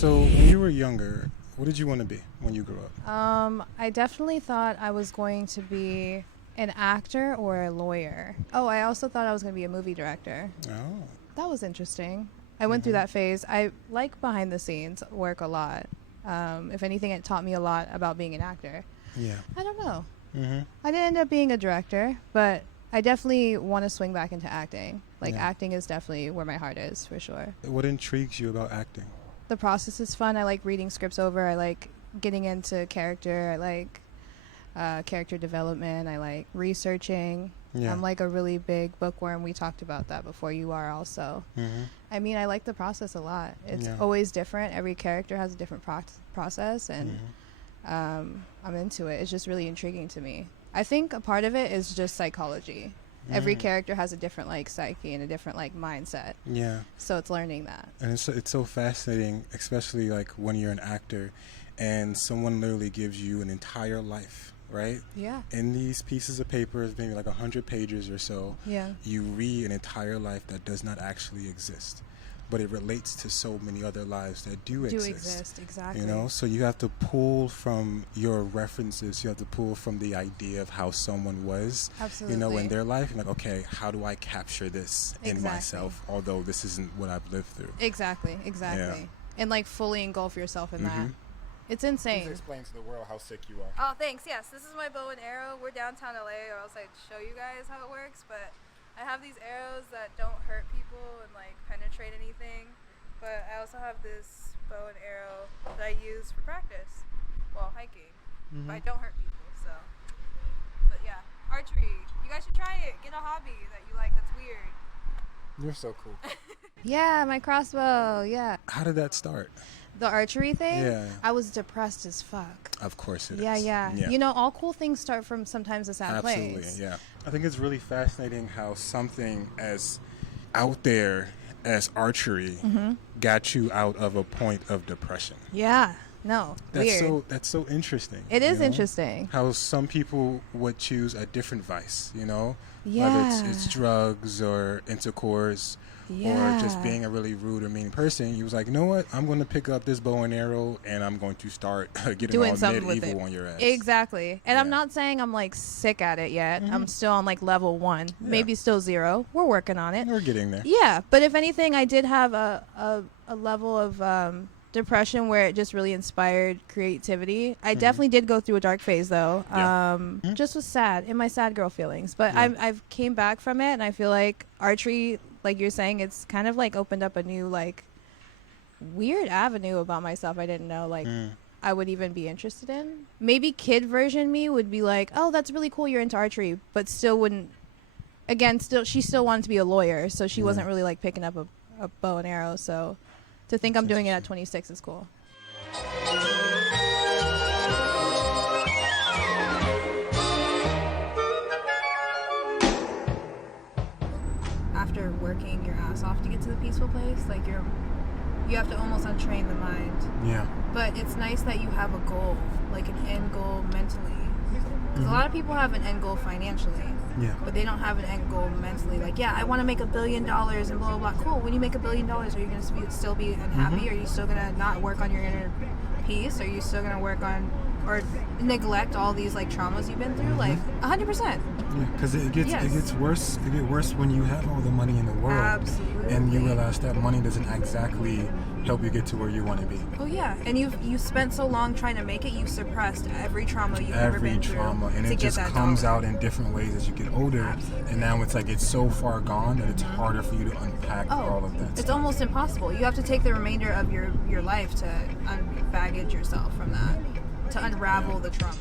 So when you were younger, what did you want to be when you grew up? I definitely thought I was going to be an actor or a lawyer. Oh, I also thought I was going to be a movie director. Oh. That was interesting. I went through that phase. I like behind the scenes work a lot. If anything, it taught me a lot about being an actor. Yeah. I don't know. Mm-hmm. I didn't end up being a director, but I definitely want to swing back into acting. Like, acting is definitely where my heart is, for sure. What intrigues you about acting? The process is fun. I like reading scripts over. I like getting into character. I like character development. I like researching. Yeah. I'm like a really big bookworm. We talked about that before. You are also. Mm-hmm. I mean, I like the process a lot. It's always different. Every character has a different process, and I'm into it. It's just really intriguing to me. I think a part of it is just psychology. Every character has a different like psyche and a different like mindset. Yeah. So it's learning that. And it's so fascinating, especially like when you're an actor and someone literally gives you an entire life, right? Yeah. In these pieces of paper, maybe like 100 pages or so, you read an entire life that does not actually exist. But it relates to so many other lives that do exist. Exactly. You know, so you have to pull from your references. You have to pull from the idea of how someone was, Absolutely. you know, in their life. And like, okay, how do I capture this in myself, although this isn't what I've lived through? Exactly. Yeah. And like fully engulf yourself in that. It's insane. Please explain to the world how sick you are. Oh, thanks. Yes, this is my bow and arrow. We're downtown LA, or else I'd show you guys how it works, but I have these arrows that don't hurt people and like penetrate anything, but I also have this bow and arrow that I use for practice while hiking, but I don't hurt people, so. But yeah, archery. You guys should try it. Get a hobby that you like that's weird. You're so cool. Yeah, my crossbow. Yeah. How did that start? The archery thing? Yeah. I was depressed as fuck. Of course it is. Yeah. You know, all cool things start from sometimes a sad place. Absolutely, yeah. I think it's really fascinating how something as out there as archery got you out of a point of depression. Yeah. No. Weird. That's so interesting. It is you know? interesting. How some people would choose a different vice, you know? Yeah. Whether it's drugs or intercourse or just being a really rude or mean person. He was like, you know what? I'm going to pick up this bow and arrow and I'm going to start getting doing all something medieval on your ass. Exactly. And I'm not saying I'm like sick at it yet. I'm still on like level 1, maybe still 0. We're working on it. We're getting there. Yeah. But if anything, I did have a level of depression where it just really inspired creativity. I definitely did go through a dark phase though. Just was sad in my sad girl feelings, but I've came back from it, and I feel like archery, like you're saying, it's kind of like opened up a new like weird avenue about myself I didn't know like I would even be interested in. Maybe kid version me would be like, oh, that's really cool, you're into archery, but still wouldn't. Again, she still wanted to be a lawyer, so she wasn't really like picking up a bow and arrow. So to think I'm doing it at 26 is cool. After working your ass off to get to the peaceful place, like you have to almost untrain the mind. Yeah. But it's nice that you have a goal, like an end goal mentally. Because a lot of people have an end goal financially. Yeah. But they don't have an end goal mentally. Like, yeah, I want to make $1 billion and blah, blah, blah. Cool. When you make $1 billion, are you going to still be unhappy? Are you still going to not work on your inner peace? Are you still going to work on or neglect all these like traumas you've been through? Like 100%. Yeah, because it gets worse. It gets worse when you have all the money in the world. Absolutely. And you realize that money doesn't exactly help you get to where you want to be. Oh yeah, and you spent so long trying to make it, you suppressed every trauma you've ever been through. And it just comes out in different ways as you get older. Absolutely. And now it's like it's so far gone that it's harder for you to unpack all of that. It's almost impossible. You have to take the remainder of your life to unbaggage yourself from that, to unravel the trauma.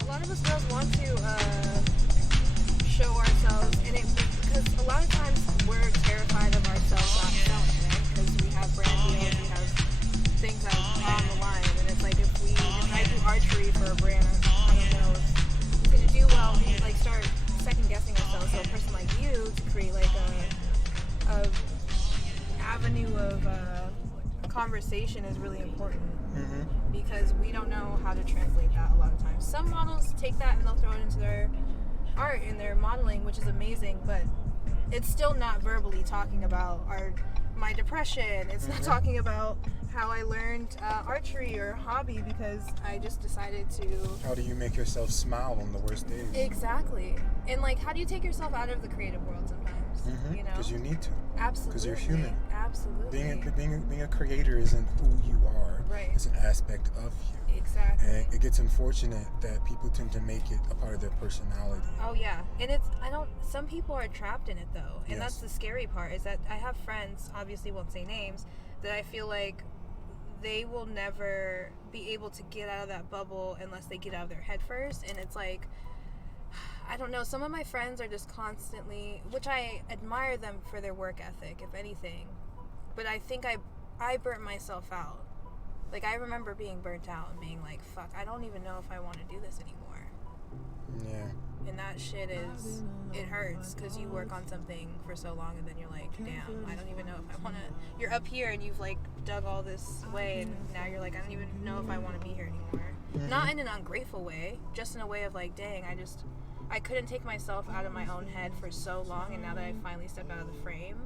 A lot of us girls want to show ourselves, and because a lot of times we're terrified of ourselves not showing, right? Because we have brand deals, we have things that are on the line, and it's like if I do archery for a brand, I don't know if it's gonna do well. We like start second guessing ourselves. So a person like of conversation is really important because we don't know how to translate that a lot of times. Some models take that and they'll throw it into their art and their modeling, which is amazing, but it's still not verbally talking about my depression. It's not talking about how I learned archery or hobby because I just decided to. How do you make yourself smile on the worst days? Exactly. And like, how do you take yourself out of the creative world sometimes? You know, because you need to. Absolutely. Because you're human. Absolutely. Being a creator isn't who you are. Right. It's an aspect of you. Exactly. And it gets unfortunate that people tend to make it a part of their personality. Oh yeah, and some people are trapped in it though, and that's the scary part. Is that I have friends, obviously won't say names, that I feel like they will never be able to get out of that bubble unless they get out of their head first. And it's like, I don't know, some of my friends are just constantly, which I admire them for their work ethic, if anything, but I think I burnt myself out. Like, I remember being burnt out and being like, fuck, I don't even know if I want to do this anymore. Yeah. And that shit it hurts because you work on something for so long and then you're like, damn, I don't even know if I want to. You're up here and you've like dug all this way and now you're like, I don't even know if I want to be here anymore. Not in an ungrateful way, just in a way of like, dang, I couldn't take myself out of my own head for so long, and now that I finally stepped out of the frame,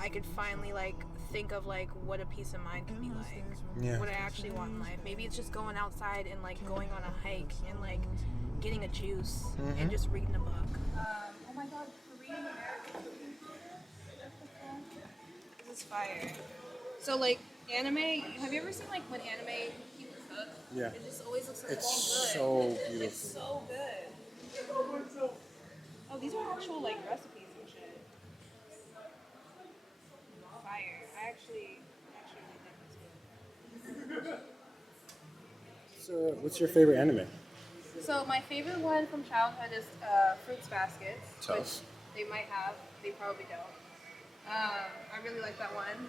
I could finally like think of like what a peace of mind could be like. What I actually want in life. Maybe it's just going outside and like going on a hike and like getting a juice and just reading a book. Oh my god, Korean American. This is fire. So like anime, have you ever seen like when anime people cook? Yeah. It just always looks like It's good. so beautiful. It's so good. Oh, these are actual like recipes and shit. Fire. I actually really think it's good. So, what's your favorite anime? So my favorite one from childhood is Fruits Baskets, which they might have, they probably don't. I really like that one.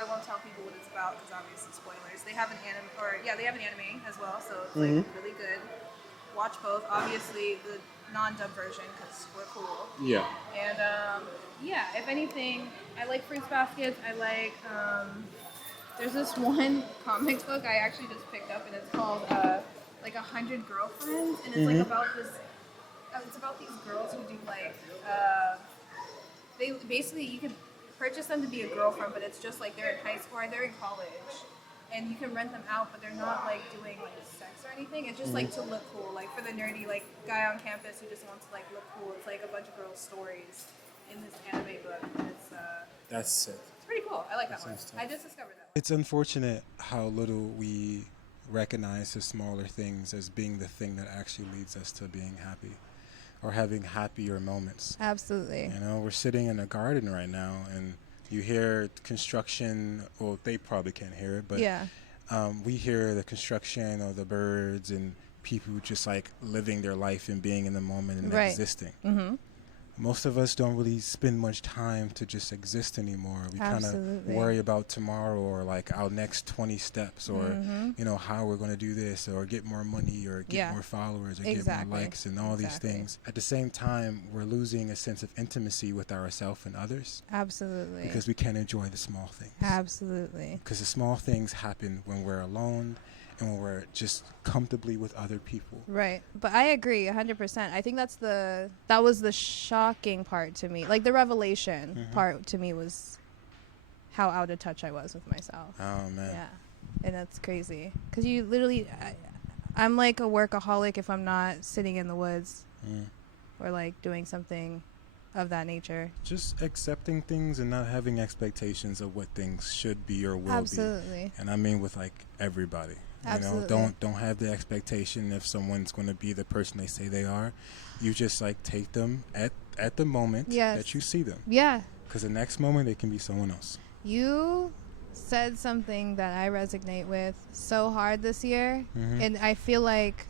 I won't tell people what it's about because obviously spoilers. They have an anime, they have an anime as well, so it's like really good. Watch both. Obviously the non-dub version because we're cool. Yeah. And if anything, I like Fruits Baskets. I like there's this one comic book I actually just picked up and it's called like 100 Girlfriends, and it's like about this. It's about these girls who do like they basically you can purchase them to be a girlfriend, but it's just like they're in high school or they're in college, and you can rent them out, but they're not like doing like sex or anything. It's just like to look cool, like for the nerdy like guy on campus who just wants to like look cool. It's like a bunch of girls' stories in this anime book. And it's that's sick. It's pretty cool. I like that one. I just discovered that one. It's unfortunate how little we recognize the smaller things as being the thing that actually leads us to being happy or having happier moments. Absolutely. You know, we're sitting in a garden right now and you hear construction. Well, they probably can't hear it, but we hear the construction or the birds and people just like living their life and being in the moment and existing. Most of us don't really spend much time to just exist anymore. We kind of worry about tomorrow or like our next 20 steps or, you know, how we're going to do this or get more money or get more followers or get more likes and all these things. At the same time, we're losing a sense of intimacy with ourselves and others. Absolutely. Because we can't enjoy the small things. Absolutely. Because the small things happen when we're alone and when we're just comfortably with other people. Right. But I agree 100%. I think that was the shocking part to me. Like the revelation part to me was how out of touch I was with myself. Oh, man. Yeah. And that's crazy. Because you literally, I'm like a workaholic if I'm not sitting in the woods or like doing something of that nature. Just accepting things and not having expectations of what things should be or will be. And I mean with like everybody. You know, don't have the expectation if someone's going to be the person they say they are. You just like take them at the moment that you see them. Yeah. Because the next moment they can be someone else. You said something that I resonate with so hard this year, and I feel like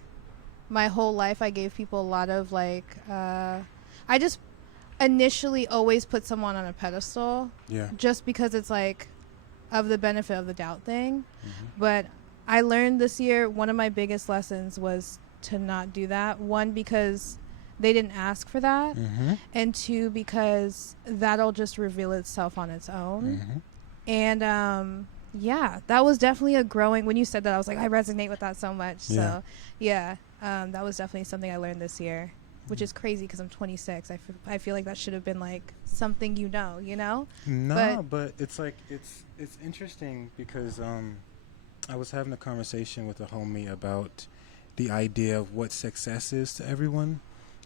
my whole life I gave people a lot of like I just initially always put someone on a pedestal just because it's like of the benefit of the doubt thing. But I learned this year one of my biggest lessons was to not do that. One, because they didn't ask for that, and two, because that'll just reveal itself on its own. And yeah, that was definitely a growing. When you said that, I was like, I resonate with that so much. So yeah, that was definitely something I learned this year, which is crazy because I'm 26. I feel like that should have been like something you know. No, but it's like it's interesting because I was having a conversation with a homie about the idea of what success is to everyone.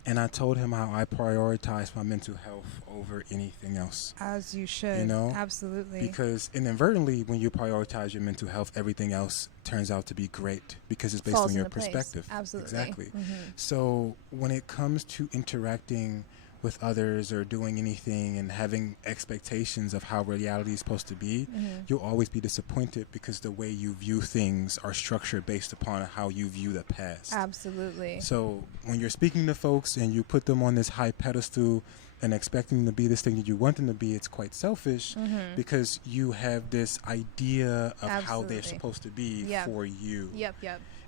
And I told him how I prioritize my mental health over anything else. As you should. You know? Absolutely. Because inadvertently, when you prioritize your mental health, everything else turns out to be great because it's based Falls on your into place. perspective. Absolutely. Exactly. Mm-hmm. So when it comes to interacting with others or doing anything and having expectations of how reality is supposed to be, you'll always be disappointed because the way you view things are structured based upon how you view the past. Absolutely. So when you're speaking to folks and you put them on this high pedestal and expecting them to be this thing that you want them to be, it's quite selfish because you have this idea of how they're supposed to be for you. Yep.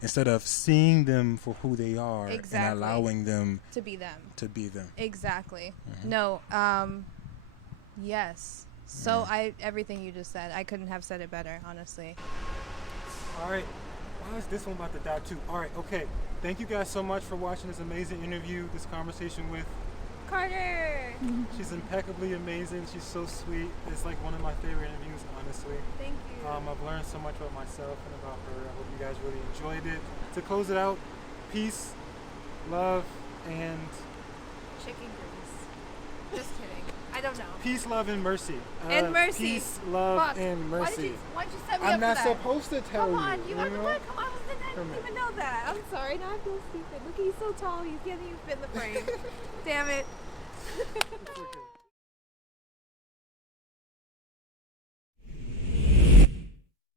Instead of seeing them for who they are and allowing them to be them. Exactly. No, yes. So everything you just said, I couldn't have said it better, honestly. All right. Why is this one about to die too? All right, okay. Thank you guys so much for watching this amazing interview, this conversation with Carter. She's impeccably amazing. She's so sweet. It's like one of my favorite interviews, honestly. Thank you. I've learned so much about myself and about her. I hope you guys really enjoyed it. To close it out, peace, love, and chicken grease. Just kidding. I don't know. Peace, love, and mercy. And mercy. Peace, love, and mercy. Why'd you set me I'm up not for that? supposed to tell you. Come on, you have to know? put. Come on, I didn't even know that. I'm sorry. Now I feel stupid. Look, he's so tall. He can't even fit in the frame. Damn it. It's okay.